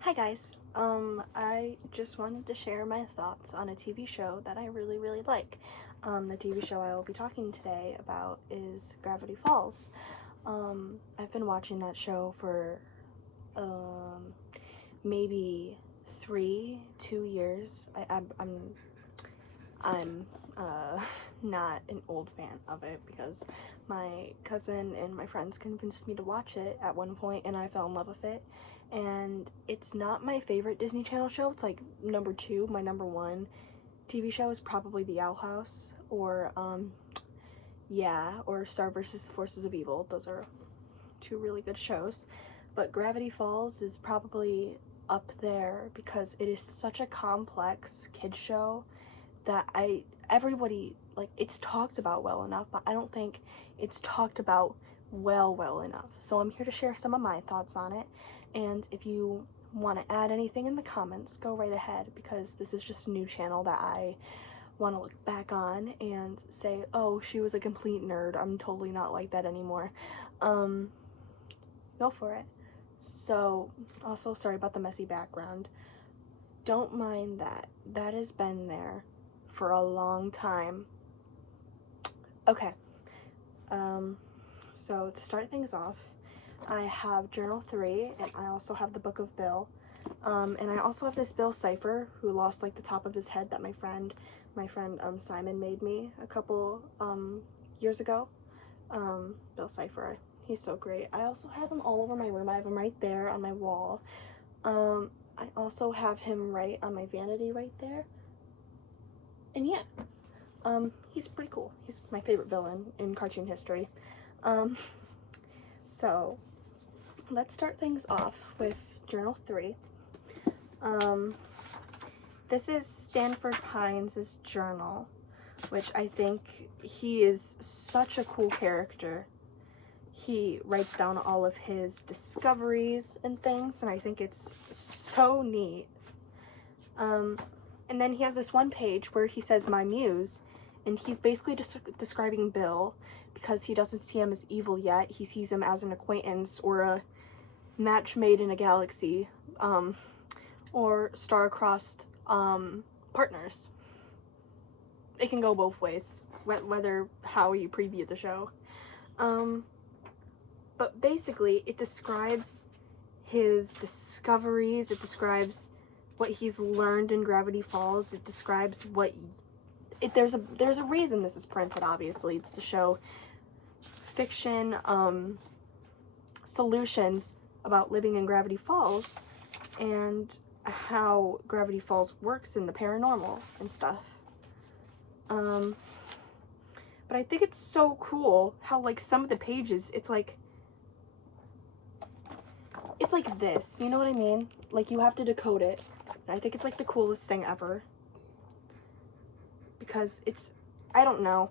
Hi guys. I just wanted to share my thoughts on a TV show that I really like. The TV show I will be talking today about is Gravity Falls. I've been watching that show for maybe 2 years. I'm not an old fan of it because my cousin and my friends convinced me to watch it at one point and I fell in love with it. And it's not my favorite Disney Channel show. It's like number two. My number one TV show is probably The Owl House or or Star vs. the Forces of Evil. Those are two really good shows. But Gravity Falls is probably up there because it is such a complex kids show that everybody, like, it's talked about well enough, but I don't think it's talked about well enough. So I'm here to share some of my thoughts on it, and if you want to add anything in the comments, go right ahead, because this is just a new channel that I want to look back on and say, oh, she was a complete nerd, I'm totally not like that anymore. Go for it. So, also, sorry about the messy background. Don't mind that. That has been there for a long time. Okay. So to start things off, I have Journal 3, and I also have the Book of Bill. And I also have this Bill cipher who lost like the top of his head that my friend Simon made me a couple years ago. Bill cipher. He's so great. I also have him all over my room. I have him right there on my wall. I also have him right on my vanity right there. And yeah, he's pretty cool. He's my favorite villain in cartoon history. So let's start things off with Journal 3. This is Stanford Pines' journal, which I think he is such a cool character. He writes down all of his discoveries and things, and I think it's so neat. And then he has this one page where he says, "My muse," and he's basically just describing Bill because he doesn't see him as evil yet. He sees him as an acquaintance or a match made in a galaxy, or star-crossed partners. It can go both ways, whether how you preview the show. But basically, it describes his discoveries, it describes what he's learned in Gravity Falls, it describes there's a reason this is printed, obviously. It's to show fiction, solutions about living in Gravity Falls and how Gravity Falls works in the paranormal and stuff. But I think it's so cool how, like, some of the pages, it's like this, you know what I mean? Like, you have to decode it. And I think it's like the coolest thing ever. Because it's, I don't know,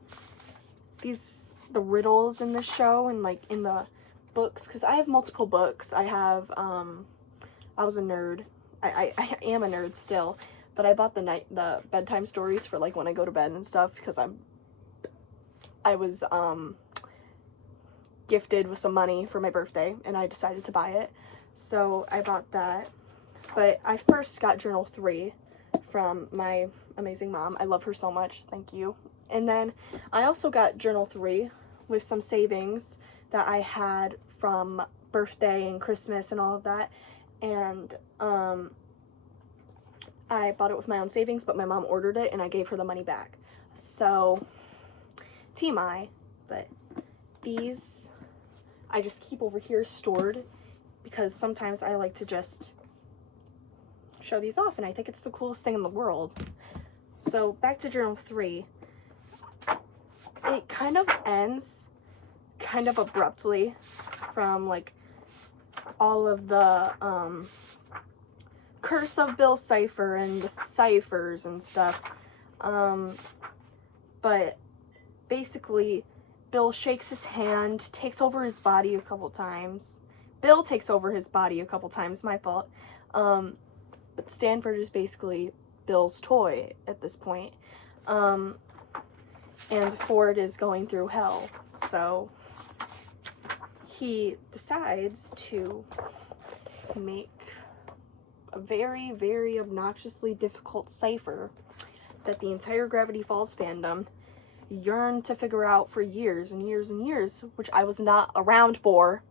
the riddles in this show and like in the books, because I have multiple books. I have, I was a nerd. I am a nerd still, but I bought the bedtime stories for like when I go to bed and stuff, because I was gifted with some money for my birthday and I decided to buy it. So I bought that. But I first got Journal 3 from my amazing mom. I love her so much. Thank you. And then I also got Journal 3 with some savings that I had from birthday and Christmas and all of that. And I bought it with my own savings, but my mom ordered it and I gave her the money back. So, TMI, but these I just keep over here stored because sometimes I like to just show these off and I think it's the coolest thing in the world. So back to Journal 3. It kind of ends kind of abruptly from like all of the curse of Bill cipher and the ciphers and stuff. But basically Bill shakes his hand, takes over his body a couple times. Bill takes over his body a couple times, my fault. But Stanford is basically Bill's toy at this point. And Ford is going through hell. So he decides to make a very, very obnoxiously difficult cipher that the entire Gravity Falls fandom yearned to figure out for years and years and years, which I was not around for.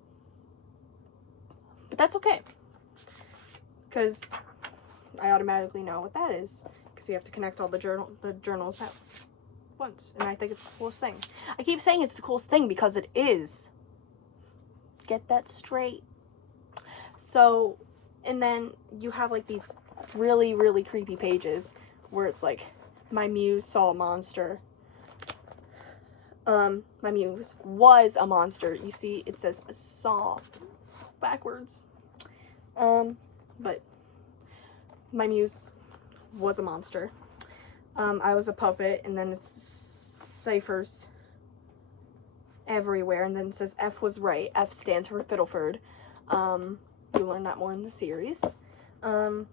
But that's okay, because I automatically know what that is, because you have to connect all the journals at once, and I think it's the coolest thing. I keep saying it's the coolest thing because it is. Get that straight. So, and then you have like these really, really creepy pages where it's like, my muse saw a monster. My muse was a monster. You see, it says saw backwards. But my muse was a monster. I was a puppet, and then it's ciphers everywhere, and then it says F was right. F stands for Fiddleford. You learn that more in the series. But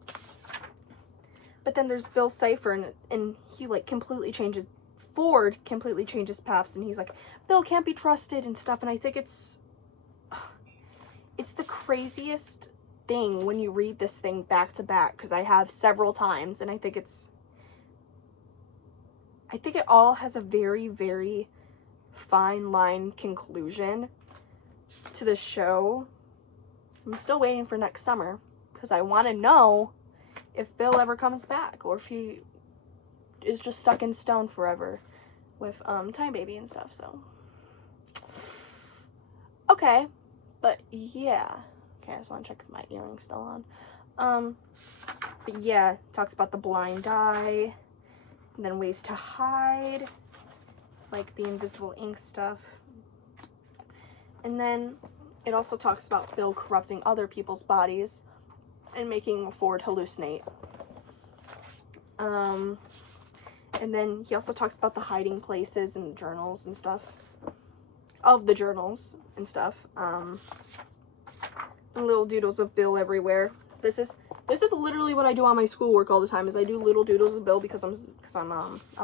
then there's Bill Cipher, and he like Ford completely changes paths, and he's like, Bill can't be trusted and stuff, and I think it's the craziest thing when you read this thing back to back, because I have several times, and I think it all has a very, very fine line conclusion to the show. I'm still waiting for next summer, because I want to know if Bill ever comes back, or if he is just stuck in stone forever with Time Baby and stuff. So okay, but yeah, okay, I just want to check if my earring's still on. But yeah, it talks about the blind eye, and then ways to hide, like the invisible ink stuff, and then it also talks about Bill corrupting other people's bodies and making Ford hallucinate. And then he also talks about the hiding places and the journals and stuff. Of the journals and stuff. And little doodles of Bill everywhere. This is literally what I do on my schoolwork all the time, is I do little doodles of Bill because I'm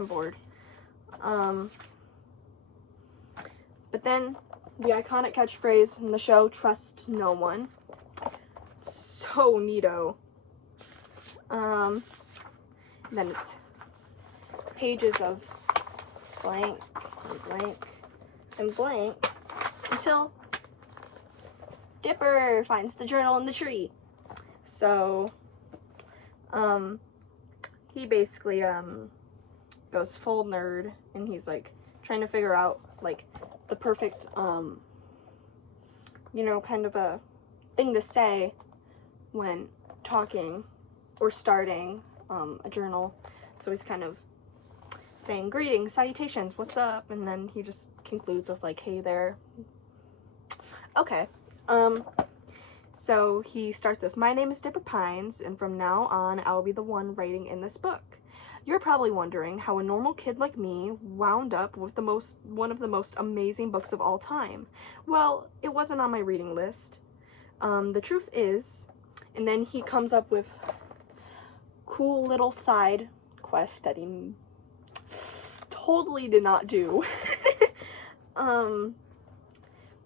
bored. But then the iconic catchphrase in the show, trust no one. So neato. Then it's pages of blank and blank and blank until Dipper finds the journal in the tree. So he basically goes full nerd, and he's like trying to figure out like the perfect kind of a thing to say when talking or starting a journal. So he's kind of saying greetings, salutations, what's up, and then he just concludes with like, hey there. Okay. So he starts with, my name is Dipper Pines, and from now on I'll be the one writing in this book. You're probably wondering how a normal kid like me wound up with one of the most amazing books of all time. Well, it wasn't on my reading list. The truth is, and then he comes up with cool little side quest that he totally did not do.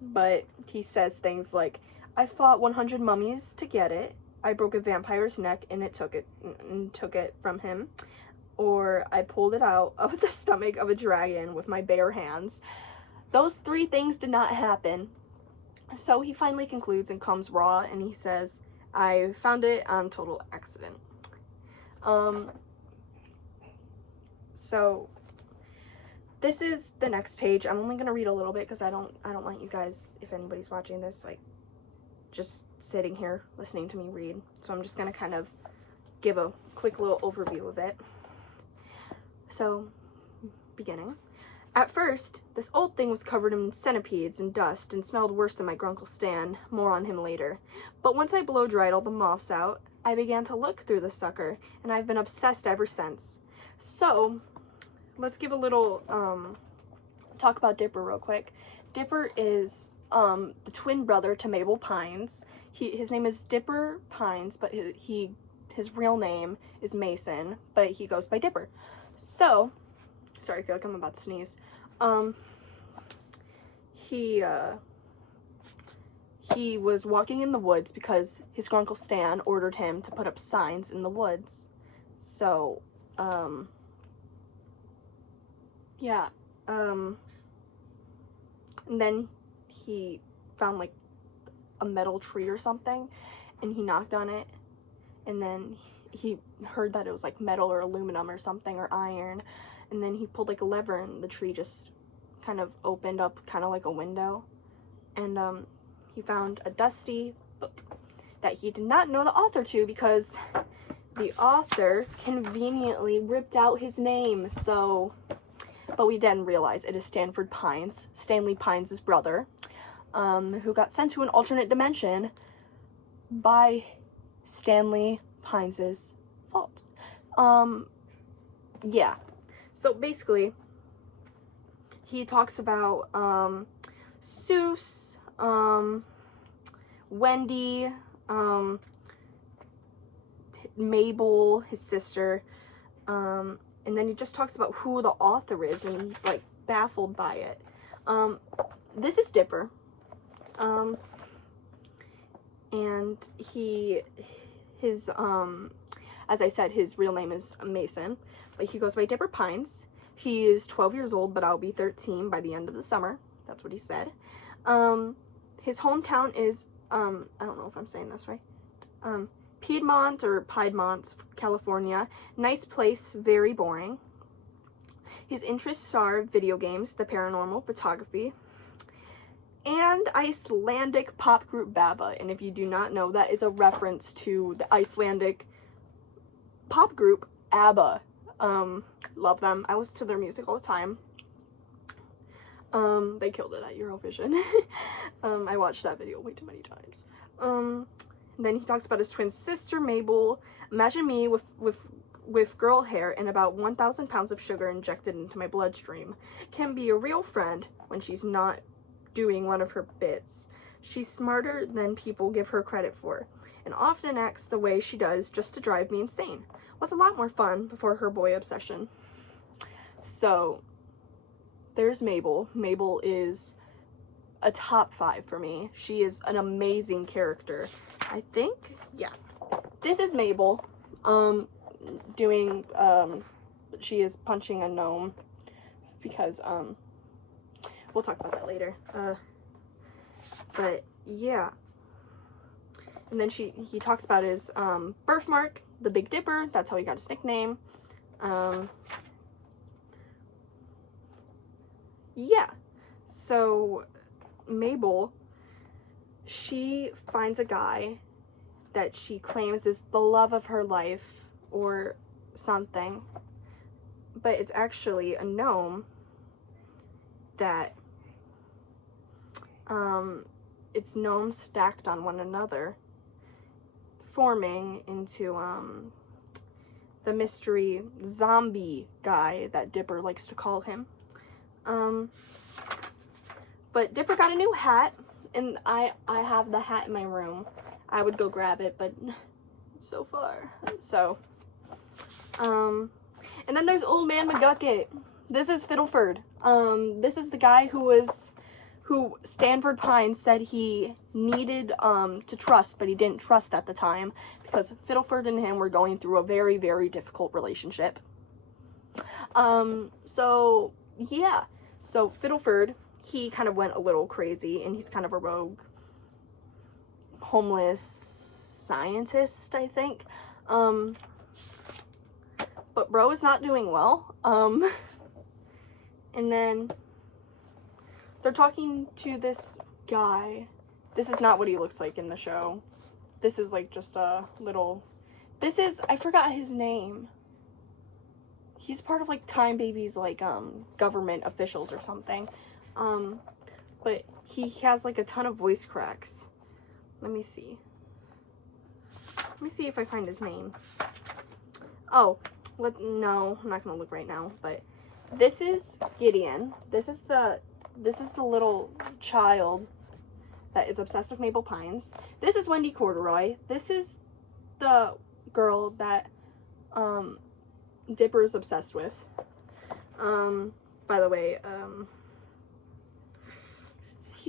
But he says things like, I fought 100 mummies to get it. I broke a vampire's neck and took it from him. Or I pulled it out of the stomach of a dragon with my bare hands. Those 3 things did not happen. So he finally concludes and comes raw, and he says, I found it on total accident. So this is the next page. I'm only gonna read a little bit because I don't want you guys, if anybody's watching this, like just sitting here listening to me read. So I'm just gonna kind of give a quick little overview of it. So, beginning. At first, this old thing was covered in centipedes and dust and smelled worse than my Grunkle Stan. More on him later. But once I blow-dried all the moths out, I began to look through the sucker, and I've been obsessed ever since. So, let's give a little, talk about Dipper real quick. Dipper is, the twin brother to Mabel Pines. His name is Dipper Pines, but his real name is Mason, but he goes by Dipper. So, sorry, I feel like I'm about to sneeze. he was walking in the woods because his Uncle Stan ordered him to put up signs in the woods. So, yeah, and then he found like a metal tree or something, and he knocked on it, and then he heard that it was like metal or aluminum or something, or iron, and then he pulled like a lever and the tree just kind of opened up, kind of like a window, and he found a dusty book that he did not know the author to, because the author conveniently ripped out his name. So, but we didn't realize it is Stanley Pines' brother, who got sent to an alternate dimension by Stanley Pines' fault. Yeah. So basically, he talks about Seuss, Wendy, Mabel, his sister, and then he just talks about who the author is, and he's like baffled by it. This is Dipper, and his as I said, his real name is Mason, but he goes by Dipper Pines. He is 12 years old, but I'll be 13 by the end of the summer. That's what he said. His hometown is, I don't know if I'm saying this right, Piedmont or Piedmont, California. Nice place, very boring. His interests are video games, the paranormal, photography, and Icelandic pop group BABA. And if you do not know, that is a reference to the Icelandic pop group ABBA. Love them. I listen to their music all the time. They killed it at Eurovision. I watched that video way too many times. Then he talks about his twin sister, Mabel. Imagine me with girl hair and about 1,000 pounds of sugar injected into my bloodstream. Can be a real friend when she's not doing one of her bits. She's smarter than people give her credit for, and often acts the way she does just to drive me insane. Was a lot more fun before her boy obsession. So, there's Mabel. Mabel is a top 5 for me. She is an amazing character. I think, yeah. This is Mabel, she is punching a gnome, because, we'll talk about that later. But, yeah. And then he talks about his, birthmark, the Big Dipper. That's how he got his nickname. Yeah. So, Mabel, she finds a guy that she claims is the love of her life or something, but it's actually a gnome that it's gnomes stacked on one another, forming into the mystery zombie guy that Dipper likes to call him. But Dipper got a new hat, and I have the hat in my room. I would go grab it, but it's so far. So, and then there's Old Man McGucket. This is Fiddleford. This is the guy who Stanford Pines said he needed to trust, but he didn't trust at the time, because Fiddleford and him were going through a very, very difficult relationship. So, yeah. So, Fiddleford, he kind of went a little crazy, and he's kind of a rogue, homeless scientist, I think. But bro is not doing well. And then they're talking to this guy. This is not what he looks like in the show. This is like just a little, I forgot his name. He's part of like Time Baby's like government officials or something. But he has like a ton of voice cracks. Let me see if I find his name. Oh, no, I'm not gonna look right now, but this is Gideon. This is the little child that is obsessed with Mabel Pines. This is Wendy Corduroy. This is the girl that Dipper is obsessed with. By the way,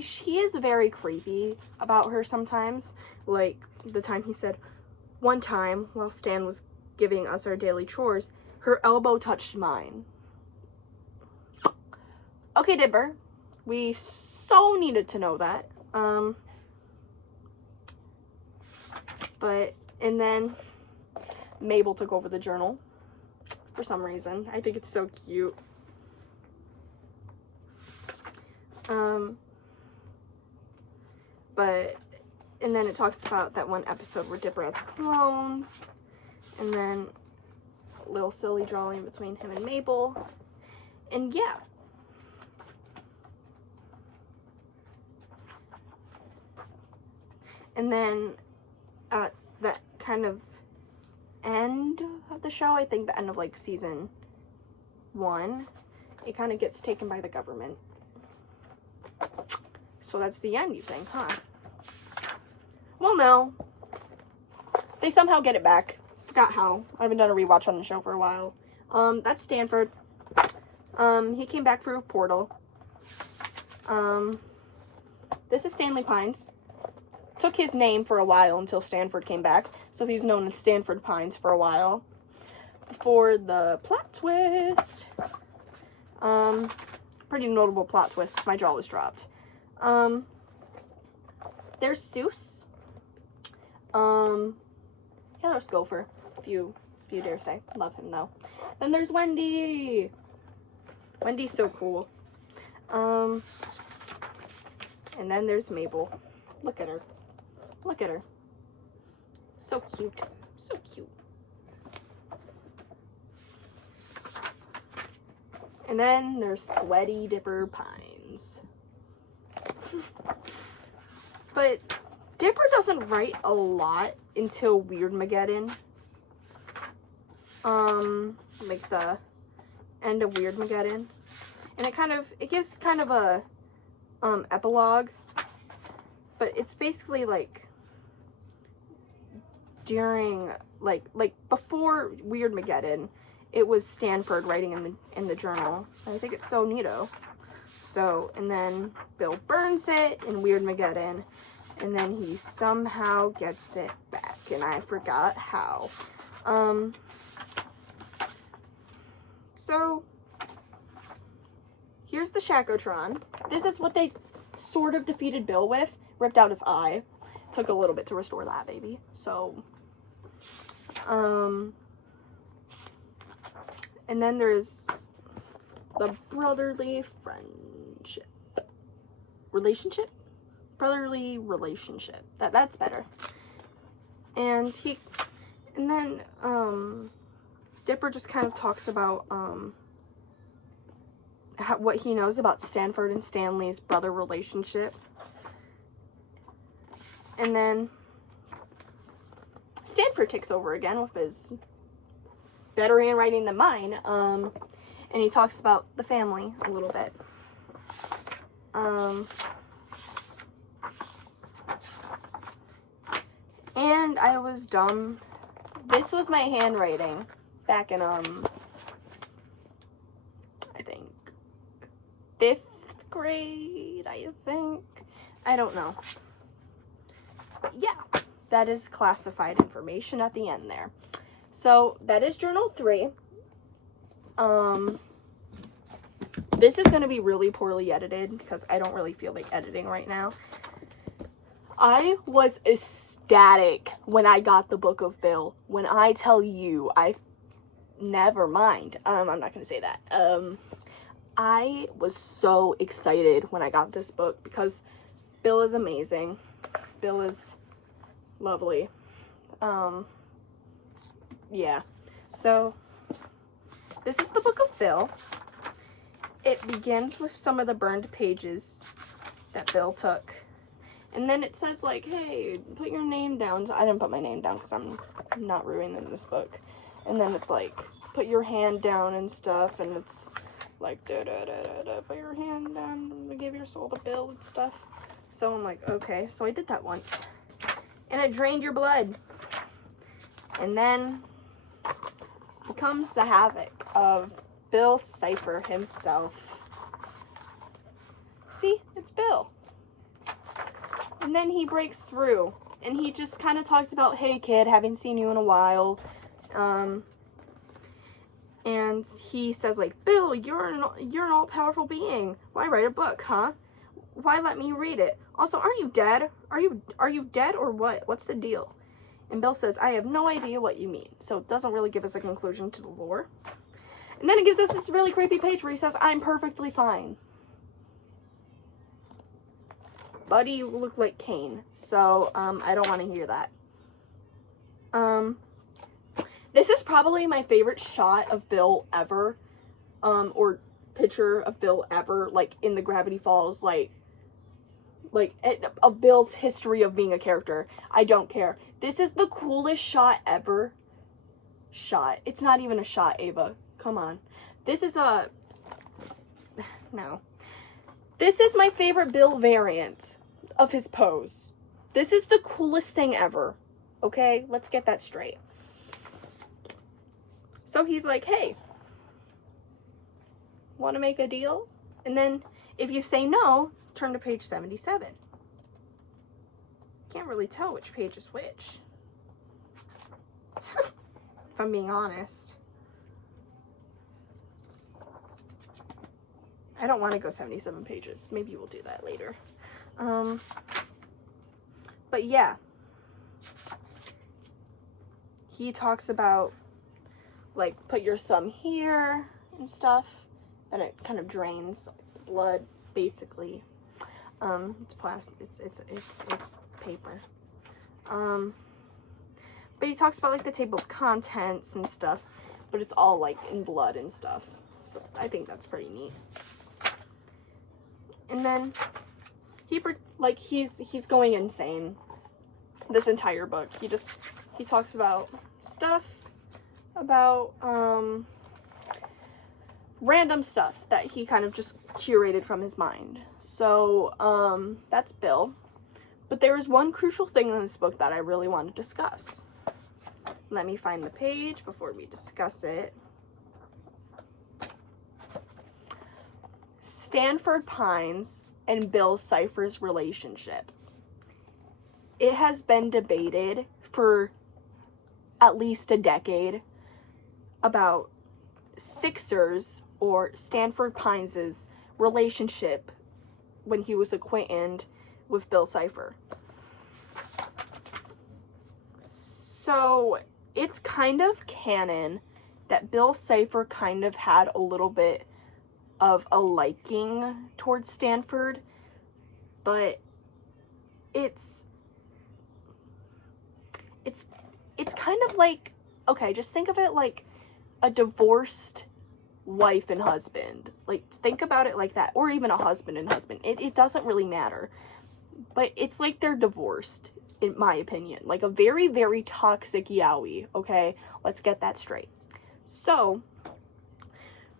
he is very creepy about her sometimes. Like the time he said, one time while Stan was giving us our daily chores, her elbow touched mine. Okay, Dipper, we so needed to know that. And then Mabel took over the journal for some reason. I think it's so cute. And then it talks about that one episode where Dipper has clones, and then a little silly drawing between him and Mabel, and yeah. And then at that kind of end of the show, I think the end of like season 1, it kind of gets taken by the government. So that's the end, you think, huh? Well, no. They somehow get it back. Forgot how. I haven't done a rewatch on the show for a while. That's Stanford. He came back through a portal. This is Stanley Pines. Took his name for a while until Stanford came back, so he's known as Stanford Pines for a while. Before the plot twist. Pretty notable plot twist. My jaw was dropped. There's Seuss. Yeah, there's Gopher, if you dare say. Love him though. Then there's Wendy. Wendy's so cool. And then there's Mabel. Look at her. Look at her. So cute. So cute. And then there's Sweaty Dipper Pines. But Dipper doesn't write a lot until Weirdmageddon. Like the end of Weirdmageddon. And it gives kind of a epilogue. But it's basically like during like before Weirdmageddon, it was Stanford writing in the journal. And I think it's so neato. So, and then Bill burns it in Weirdmageddon, and then he somehow gets it back, and I forgot how. So here's the Shacotron. This is what they sort of defeated Bill with. Ripped out his eye. Took a little bit to restore that baby. So, and then there's the brotherly friendship. Brotherly relationship. That's better. And then Dipper just kind of talks about what he knows about Stanford and Stanley's brother relationship. And then Stanford takes over again with his better handwriting than mine. And he talks about the family a little bit. And I was dumb. This was my handwriting back in, I think, 5th grade, I think. I don't know. But yeah, that is classified information at the end there. So that is Journal 3. This is going to be really poorly edited because I don't really feel like editing right now. I was ecstatic when I got the Book of Bill. When I tell you, never mind. I'm not going to say that. I was so excited when I got this book because Bill is amazing. Bill is lovely. Yeah. So, this is the Book of Bill. It begins with some of the burned pages that Bill took. And then it says, like, hey, put your name down. So I didn't put my name down because I'm not ruining this book. And then it's like, put your hand down and stuff. And it's like, put your hand down and give your soul to Bill and stuff. So I'm like, okay. So I did that once. And it drained your blood. And then becomes the havoc of Bill Cipher himself. See? It's Bill. And then he breaks through, and he just kind of talks about, hey kid, haven't seen you in a while. And he says, like, Bill, you're an all-powerful being. Why write a book, huh? Why let me read it? Also, aren't you dead? Are you dead or what? What's the deal? And Bill says, I have no idea what you mean. So it doesn't really give us a conclusion to the lore. And then it gives us this really creepy page where he says, I'm perfectly fine. Buddy, you look like Kane. So, I don't want to hear that. This is probably my favorite shot of Bill ever. Or picture of Bill ever. Like, in the Gravity Falls, like of Bill's history of being a character. I don't care. This is the coolest shot ever. It's not even a shot, Ava. Come on. This is a... No. This is my favorite Bill variant of his pose. This is the coolest thing ever. Okay? Let's get that straight. So he's like, hey, want to make a deal? And then if you say no, turn to page 77. Can't really tell which page is which. If I'm being honest. I don't want to go 77 pages. Maybe we'll do that later. But yeah. He talks about, like, put your thumb here and stuff. Then it kind of drains blood, basically. It's plastic. It's paper. But he talks about, like, the table of contents and stuff. But it's all, like, in blood and stuff. So I think that's pretty neat. And then he's going insane this entire book. He talks about stuff about random stuff that he kind of just curated from his mind. So that's Bill. But there is one crucial thing in this book that I really want to discuss. Let me find the page before we discuss it. Stanford Pines and Bill Cipher's relationship. It has been debated for at least a decade about Sixers or Stanford Pines' relationship when he was acquainted with Bill Cipher. So it's kind of canon that Bill Cipher kind of had a little bit of a liking towards Stanford, but it's kind of like, okay, just think of it like a divorced wife and husband. Like, think about it like that. Or even a husband and husband. It doesn't really matter. But it's like they're divorced, in my opinion. Like a very, very toxic yaoi, okay? Let's get that straight. So,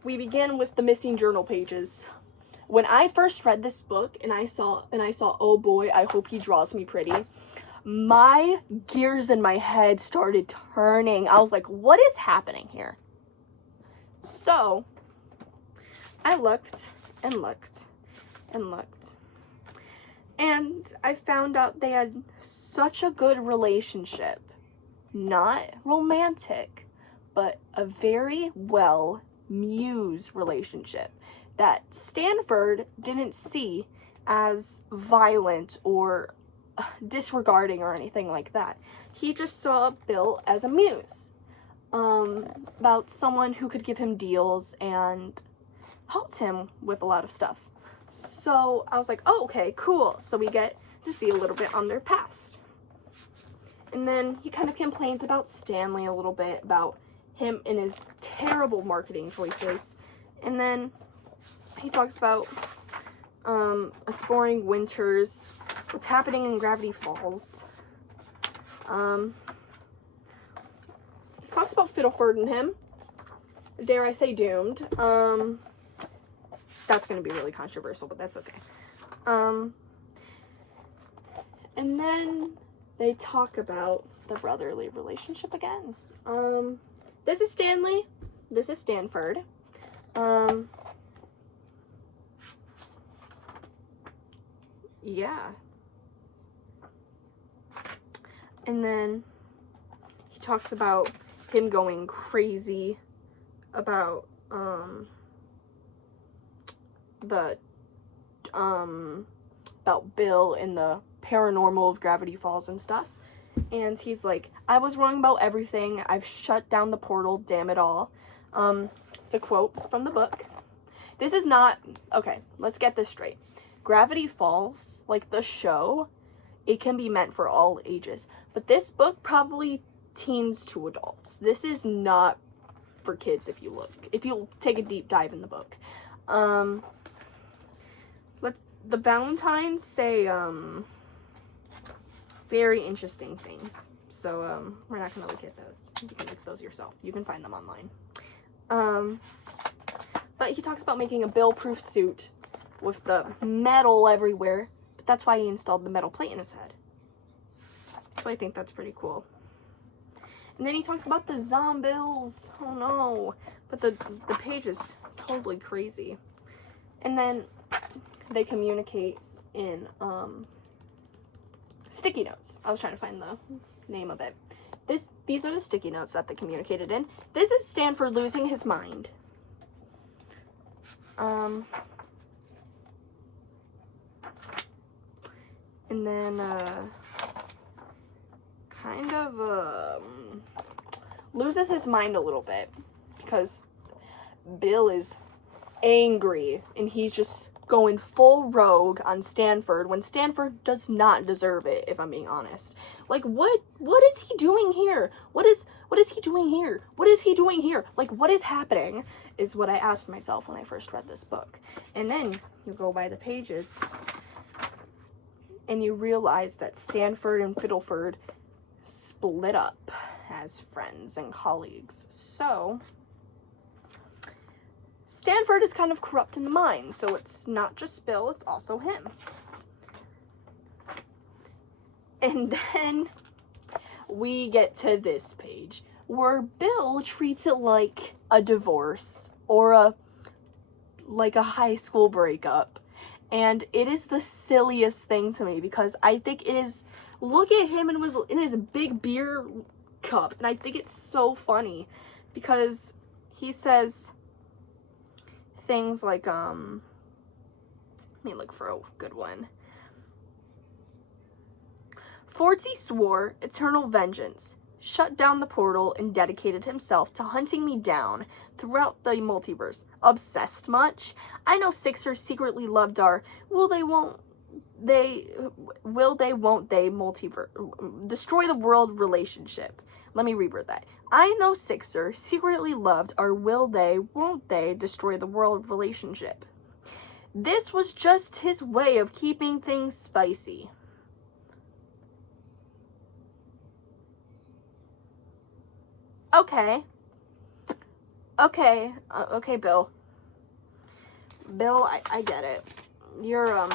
we begin with the missing journal pages. When I first read this book and I saw, oh boy, I hope he draws me pretty, my gears in my head started turning. I was like, what is happening here? So, I looked and looked and looked. And I found out they had such a good relationship. Not romantic, but a very well muse relationship that Stanford didn't see as violent or disregarding or anything like that. He just saw Bill as a muse. About someone who could give him deals and helped him with a lot of stuff. So I was like, oh, okay, cool. So we get to see a little bit on their past. And then he kind of complains about Stanley a little bit, about him and his terrible marketing choices. And then he talks about exploring winters, what's happening in Gravity Falls. Talks about Fiddleford and him. Dare I say doomed. That's going to be really controversial, but that's okay. And then they talk about the brotherly relationship again. This is Stanley. This is Stanford. Yeah. And then he talks about him going crazy about about Bill and the paranormal of Gravity Falls and stuff. And he's like, I was wrong about everything. I've shut down the portal, damn it all. It's a quote from the book. This is not, okay, let's get this straight. Gravity Falls, like the show, it can be meant for all ages. But this book probably teens to adults. This is not for kids if you take a deep dive in the book. The Valentines say, very interesting things. So, we're not gonna look at those. You can look at those yourself. You can find them online. But he talks about making a Bill-proof suit with the metal everywhere. But that's why he installed the metal plate in his head. So I think that's pretty cool. And then he talks about the zombills. Oh no. But the page is totally crazy. And then they communicate in sticky notes. I was trying to find the name of it. These are the sticky notes that they communicated in. This is Stanford losing his mind. And then kind of loses his mind a little bit because Bill is angry and he's just going full rogue on Stanford when Stanford does not deserve it, if I'm being honest. Like, what is he doing here? What is he doing here? What is he doing here? Like, what is happening is what I asked myself when I first read this book. And then you go by the pages and you realize that Stanford and Fiddleford split up as friends and colleagues. So Stanford is kind of corrupt in the mind, so it's not just Bill, it's also him. And then we get to this page where Bill treats it like a divorce or like a high school breakup. And it is the silliest thing to me because I think it is, look at him and was in his big beer cup. And I think it's so funny because he says things like, let me look for a good one. Forty swore eternal vengeance, shut down the portal, and dedicated himself to hunting me down throughout the multiverse. Obsessed much? I know Sixers secretly loved our won't they multiverse destroy the world relationship. Let me reword that. I know Sixer secretly loved our won't they destroy the world relationship. This was just his way of keeping things spicy. Okay, Bill. Bill, I get it. You're, a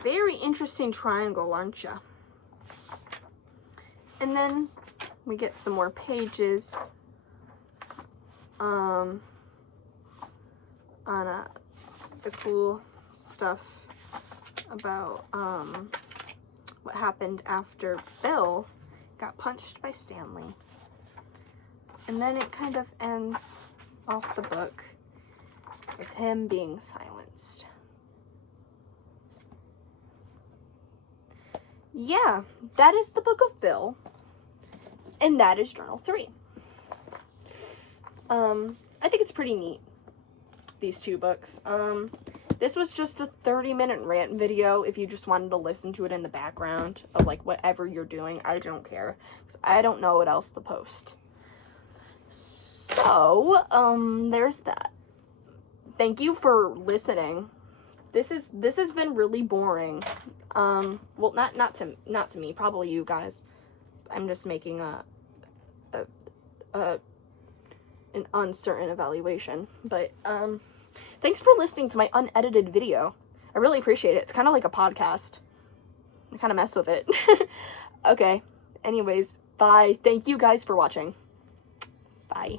very interesting triangle, aren't you? And then we get some more pages, on, the cool stuff about, what happened after Bill got punched by Stanley. And then it kind of ends off the book with him being silenced. Yeah, that is the Book of Bill. And that is Journal 3. I think it's pretty neat, these two books. This was just a 30-minute rant video if you just wanted to listen to it in the background of, like, whatever you're doing. I don't care, because I don't know what else to post. So, there's that. Thank you for listening. This has been really boring. Well, not to me, probably you guys. I'm just making an uncertain evaluation. But thanks for listening to my unedited video. I really appreciate it. It's kind of like a podcast. I kind of mess with it. Okay. Anyways, bye. Thank you guys for watching. Bye.